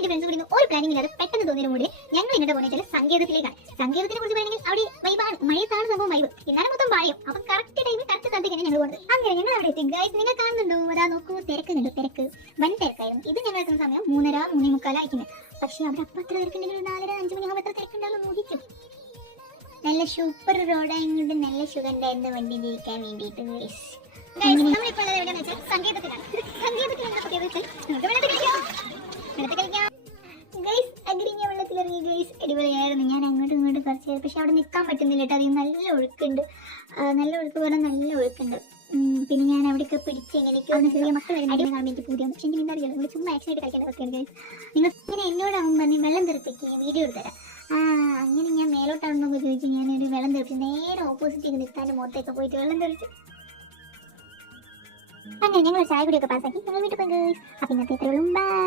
എന്റെ ഫ്രണ്ട്സ് കൂടി ഒരു പ്ലാനിംഗ് ഇല്ലാതെ പെട്ടെന്ന് തോന്നിയ മൂടിൽ ഞങ്ങൾ ഇങ്ങോട്ട് പോകുന്നത് സങ്കേതത്തിലേക്കാണ്. സങ്കേതത്തിനെ കുറിച്ച് പറയണമെങ്കിൽ അവിടെ വൈബാണ്, മഴയത്താണ് സംഭവം വൈബ്. എന്നാലും മൊത്തം മഴയും. അപ്പൊ കറക്റ്റ് ടൈമിൽ കറക്റ്റ് സ്ഥലത്തേക്കാണ് ഞങ്ങൾ പോകുന്നത്. അങ്ങനെ ഞങ്ങൾ അവിടെ എത്തി. ഗൈസ് നിങ്ങൾ കാണുന്നുണ്ടോ? അതാ നോക്കൂ, തിരക്കുന്നുണ്ട്. തിരക്ക് വൻ തിരക്കായിരുന്നു. ഇത് ഞങ്ങൾ എത്തുന്ന സമയം 3:30 3:45 അയക്കുന്നത്. പക്ഷെ അവിടെ അപ്പം അത്ര തിരക്കുണ്ടെങ്കിൽ 4:30 5 മണിയാകുമ്പോൾ എത്ര തിരക്കുണ്ടാകും ഊഹിക്കും. നല്ല സൂപ്പർ റോഡായതുകൊണ്ട് നല്ല സുഖം ഉണ്ടായിരുന്നു വണ്ടി ജയിക്കാൻ വേണ്ടിയിട്ട്. നമ്മളിപ്പോൾ ഉള്ളത് എവിടെയാണെന്ന് വെച്ചാൽ സങ്കേതത്തിലാണ്. സങ്കേതത്തിൽ എന്താ പ്രത്യേകത വെച്ചാൽ നമുക്ക് വെള്ളത്തിൽ കളിക്കാം. ഗൈസ് അഗ്രിഞ്ഞ വെള്ളത്തിലിറങ്ങി. ഗൈസ് അടിപൊളിയായിരുന്നു. ഞാൻ അങ്ങോട്ടും ഇങ്ങോട്ടും കുറച്ച്, പക്ഷെ അവിടെ നിൽക്കാൻ പറ്റുന്നില്ല കേട്ടോ. അതിൽ നല്ല ഒഴുക്കുണ്ട്. നല്ല ഒഴുക്ക് പറഞ്ഞാൽ നല്ല ഒഴുക്കുണ്ട്. പിന്നെ ഞാൻ അവിടെയൊക്കെ പിടിച്ച് എങ്ങനെയൊക്കെ ചെറിയ മക്കൾ വരുമ്പോൾ എനിക്ക് പൂതിയാണ്. പക്ഷെ എനിക്ക് എന്താ അറിയാം, നമ്മൾ ചുമ്മാ ആക്സിഡൻറ്റ് കളിക്കാൻ അവസ്ഥയാണ് ഗൈസ്. നിങ്ങൾ ഇങ്ങനെ എന്നോടാവും പറഞ്ഞ് വെള്ളം തെറിപ്പിക്കുക, വീഡിയോ എടുത്തരാം. അങ്ങനെ ഞാൻ മേലോട്ടാണെന്നൊക്കെ ചോദിച്ചു ഞാനൊരു വെള്ളം തെറിച്ച് നേരെ ഓപ്പോസിറ്റ് നിൽക്കാൻ്റെ മുഖത്തേക്ക് പോയിട്ട് വെള്ളം തെറിച്ച്. അങ്ങനെ ഞങ്ങൾ ചായ കൂടിയൊക്കെ പാസ്സാക്കി ഞങ്ങൾ വീട്ടിൽ പോയി. അപ്പം ഇന്നത്തെ എത്രയോളം ബൈ.